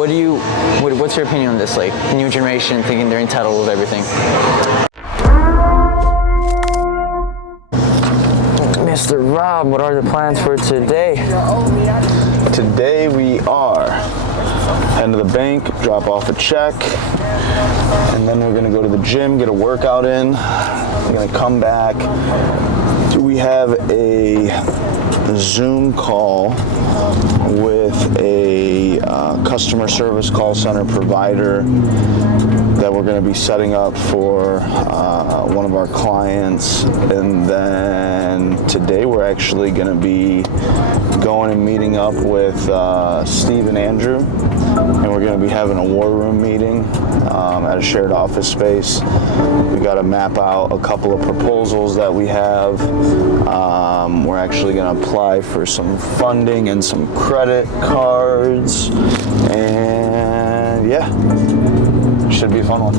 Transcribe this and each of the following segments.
What's your opinion on this? Like, new generation thinking they're entitled with everything. Mr. Rob, what are the plans for today? Today we are heading to the bank, drop off a check, and then we're gonna go to the gym, get a workout in. We're gonna come back. We have a Zoom call with a customer service call center provider that we're going to be setting up for one of our clients. And then today we're actually going to be going and meeting up with Steve and Andrew, and we're going to be having a war room meeting at a shared office space. We got to map out a couple of proposals that we have. We're actually going to apply for some funding and some credit cards, and yeah, should be a fun one.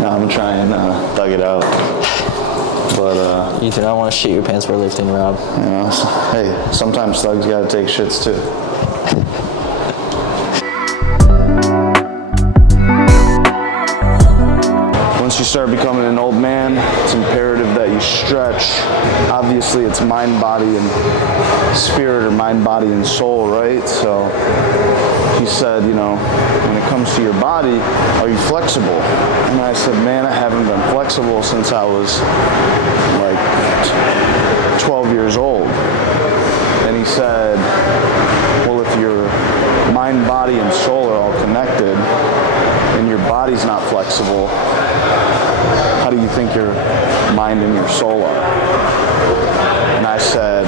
No, I'm trying to thug it out. But you do not want to shit your pants for lifting, Rob. You know, hey, sometimes thugs gotta take shits too. Once you start becoming an old man, it's imperative that you stretch. Obviously, it's mind, body, and spirit, or mind, body, and soul, right? So he said, you know, when it comes to your body, are you flexible? And I said, man, I haven't been flexible since I was like 12 years old. And he said, well, if your mind, body, and soul are all connected, and your body's not flexible, how do you think your mind and your soul are? And I said,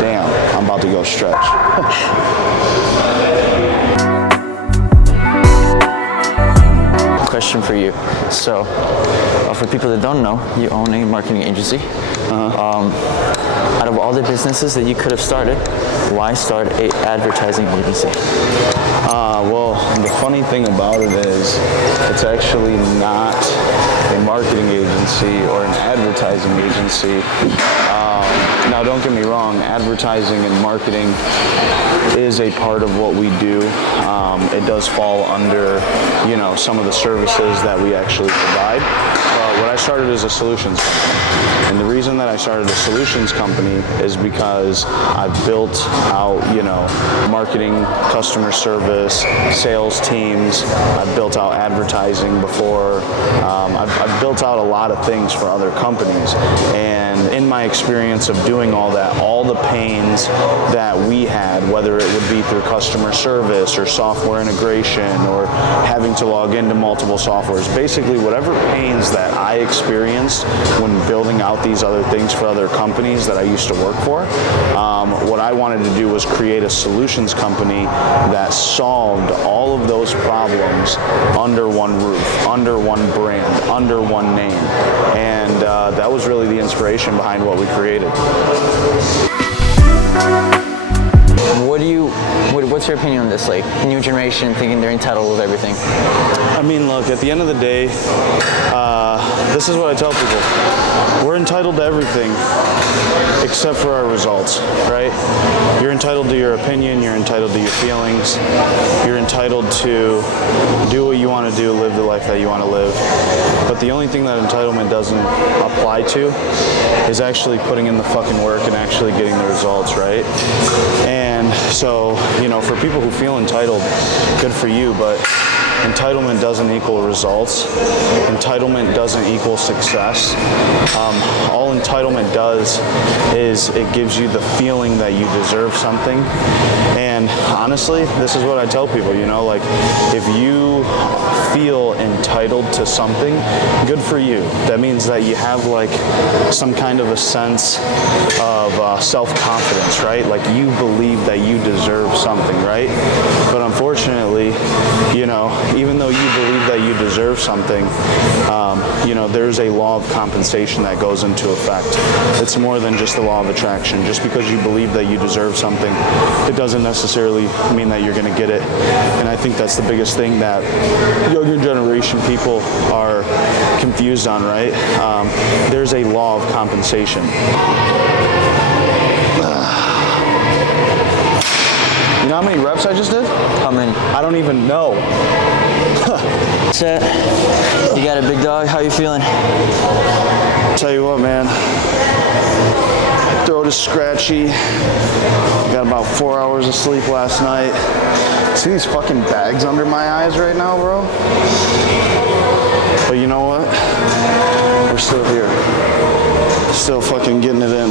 damn, I'm about to go stretch. Question for you. So, for people that don't know, you own a marketing agency. Out of all the businesses that you could have started, why start an advertising agency? Well, the funny thing about it is, it's actually not a marketing agency or an advertising agency. Now, don't get me wrong, advertising and marketing is a part of what we do. It does fall under, you know, some of the services that we actually provide. What I started as a solutions company. And the reason that I started a solutions company is because I've built out, you know, marketing, customer service, sales teams. I've built out advertising before. I've built out a lot of things for other companies. And in my experience of doing all that, all the pains that we had, whether it would be through customer service or software integration or having to log into multiple softwares, basically whatever pains that I experienced when building out these other things for other companies that I used to work for, what I wanted to do was create a solutions company that solved all of those problems under one roof, under one brand, under one name. And that was really the inspiration behind what we created. What's your opinion on this? Like, new generation thinking they're entitled with everything. I mean, look, at the end of the day, this is what I tell people. We're entitled to everything except for our results, right? You're entitled to your opinion, you're entitled to your feelings, you're entitled to do what you want to do, live the life that you want to live. But the only thing that entitlement doesn't apply to is actually putting in the fucking work and actually getting the results, right? And so, you know, for people who feel entitled, good for you, but entitlement doesn't equal results. Entitlement doesn't equal success. All entitlement does is it gives you the feeling that you deserve something. And honestly, this is what I tell people, you know, like, if you feel entitled to something, good for you. That means that you have like some kind of a sense of self-confidence, right? Like, you believe that you deserve something, right? But unfortunately, you know, even though you believe that you deserve something, you know, there's a law of compensation that goes into effect. It's more than just the law of attraction. Just because you believe that you deserve something, it doesn't necessarily mean that you're going to get it. And I think that's the biggest thing that younger generation people are confused on, right? There's a law of compensation. You know how many reps I just did? How many? I don't even know. Set. You got a big dog. How you feeling? Tell you what, man. Throat is scratchy. Got about 4 hours of sleep last night. See these fucking bags under my eyes right now, bro? But you know what? We're still here. Still fucking getting it in.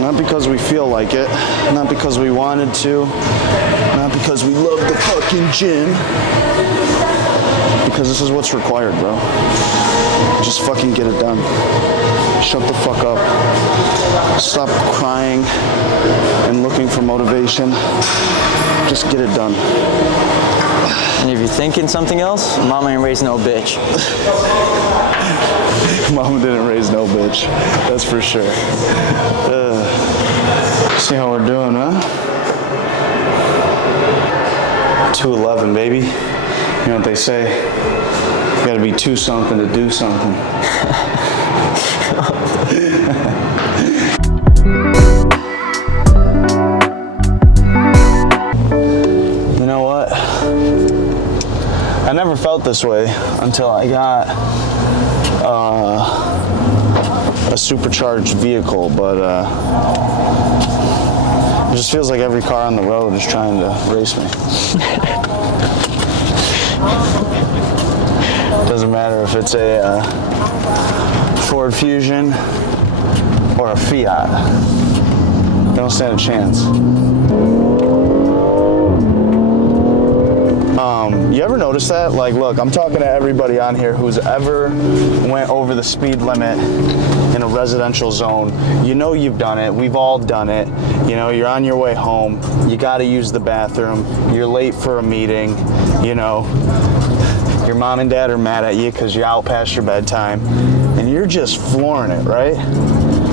Not because we feel like it, not because we wanted to, not because we love the fucking gym, because this is what's required, bro. Just fucking get it done. Shut the fuck up. Stop crying and looking for motivation. Just get it done. And if you're thinking something else, mama ain't raised no bitch. Mama didn't raise no bitch. That's for sure. See how we're doing, huh? 211, baby. You know what they say? You gotta be 2 something to do something. You know what? I never felt this way until I got a supercharged vehicle, but it just feels like every car on the road is trying to race me. Doesn't matter if it's a Ford Fusion or a Fiat. They don't stand a chance. You ever notice that? Like, look, I'm talking to everybody on here who's ever went over the speed limit in a residential zone. You know you've done it. We've all done it. You know, you're on your way home. You got to use the bathroom. You're late for a meeting. You know, your mom and dad are mad at you because you're out past your bedtime. And you're just flooring it, right?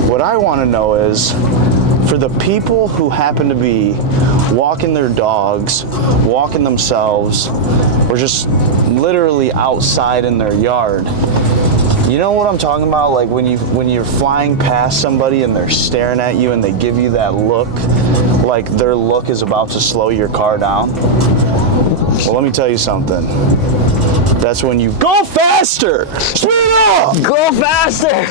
What I want to know is, for the people who happen to be walking their dogs, walking themselves, or just literally outside in their yard, you know what I'm talking about? Like when you're flying past somebody and they're staring at you and they give you that look, like their look is about to slow your car down. Well, let me tell you something. That's when you go faster! Speed up! Go faster!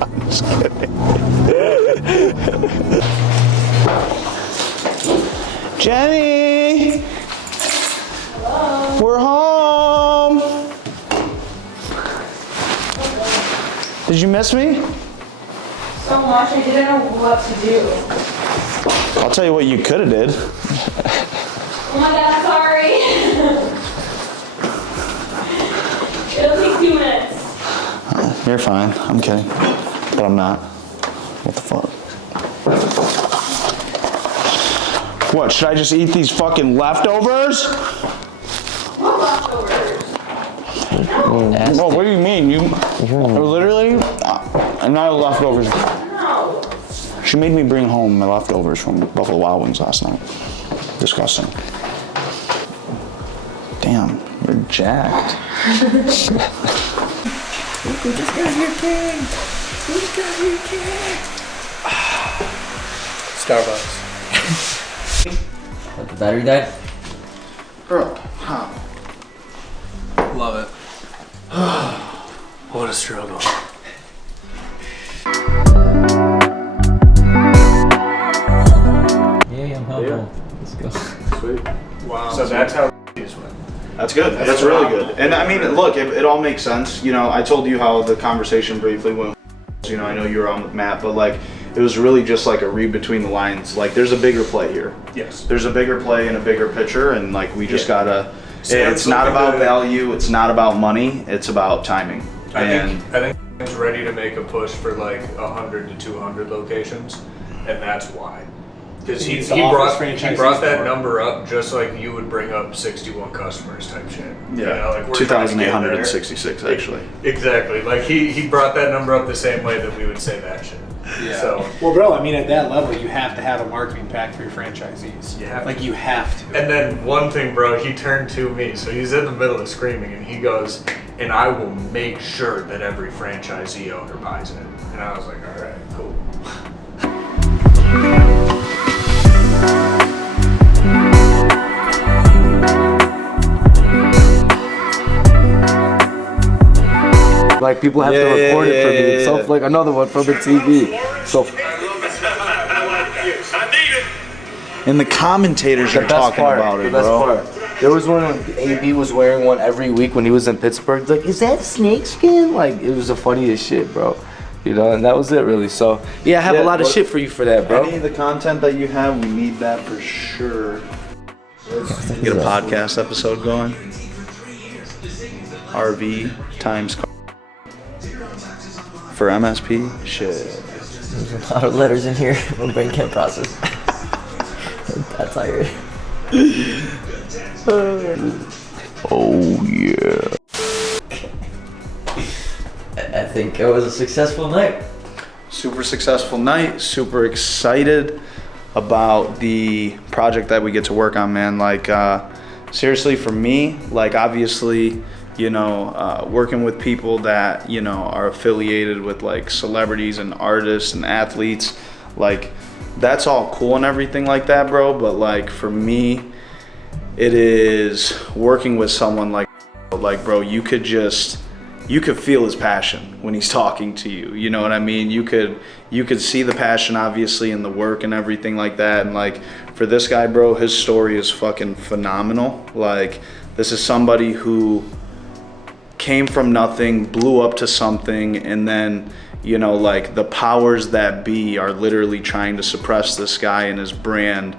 I'm just kidding. Jenny! Hello? We're home! Did you miss me? So much, I didn't know what to do. I'll tell you what you could have did. Oh my god, sorry. It'll take 2 minutes. You're fine. I'm kidding. But I'm not. What the fuck? What, should I just eat these fucking leftovers? What leftovers? Well, what do you mean? You literally, I'm not leftovers. No. She made me bring home my leftovers from Buffalo Wild Wings last night. Disgusting. Damn, you're jacked. Who just got your cake? Who just got your cake? Starbucks. What, the battery died? Bro, how? Love it. What a struggle. Yeah, I'm helpful. Let's go. Sweet. Wow. So that's how these went. That's good. That's really good. And I mean, look, it all makes sense. You know, I told you how the conversation briefly went. You know, I know you were on with Matt, but like, it was really just like a read between the lines. Like, there's a bigger play here. Yes. There's a bigger play and a bigger picture, and like, we just gotta. Sam's It's not looking about to- value. It's not about money. It's about timing. I think he's ready to make a push for like 100 to 200 locations, and that's why. Because He he needs to offer brought his franchisees that more. number up just like you would bring up 61 customers type shit. You Yeah, know, like we're trying to get there. 2,866 actually. Exactly. Like he brought that number up the same way that we would say that shit. Yeah. So Well, bro, I mean, at that level, you have to have a marketing pack for your franchisees. You have like, to. you have to. and then one thing, bro, he turned to me. So he's in the middle of screaming and he goes, "And I will make sure that every franchisee owner buys it." And I was like, "All right, cool." Like people have to record it for me. It's so like another one from the TV. So And the commentators are talking about it, the best bro. part. There was one when AB was wearing one every week when he was in Pittsburgh. Like, is that snakeskin? Like, it was the funniest shit, bro. You know, and that was it really. So yeah, I have a lot of shit for you for that, bro. Any of the content that you have, we need that for sure. Get a podcast episode going. RV times car. For MSP, shit. There's a lot of letters in here. My brain can't process. I'm tired. Oh yeah. I think it was a successful night. Super successful night. Super excited about the project that we get to work on, man. Like, seriously, for me, like, obviously, you know, working with people that, you know, are affiliated with like celebrities and artists and athletes, like, that's all cool and everything like that, bro. But like, for me, it is working with someone like, bro, you could feel his passion when he's talking to you. You know what I mean? You could see the passion, obviously, in the work and everything like that. And like, for this guy, bro, his story is fucking phenomenal. Like, this is somebody who came from nothing, blew up to something, and then, you know, like, the powers that be are literally trying to suppress this guy and his brand,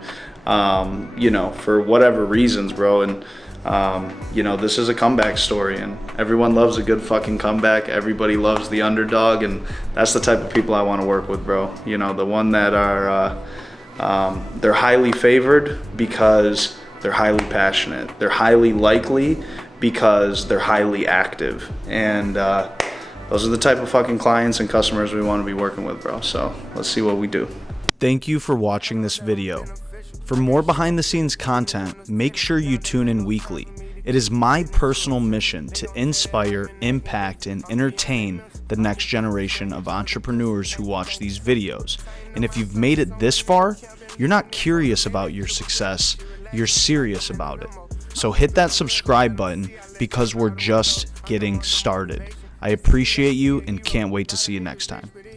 you know, for whatever reasons, bro. And you know, this is a comeback story, and everyone loves a good fucking comeback. Everybody loves the underdog, and that's the type of people I want to work with, bro. You know, the one that are they're highly favored because they're highly passionate. They're highly likely because they're highly active, and those are the type of fucking clients and customers we want to be working with, bro. So let's see what we do. Thank you for watching this video. For more behind the scenes content, make sure you tune in weekly. It is my personal mission to inspire, impact, and entertain the next generation of entrepreneurs who watch these videos. And if you've made it this far, you're not curious about your success, you're serious about it. So hit that subscribe button because we're just getting started. I appreciate you and can't wait to see you next time.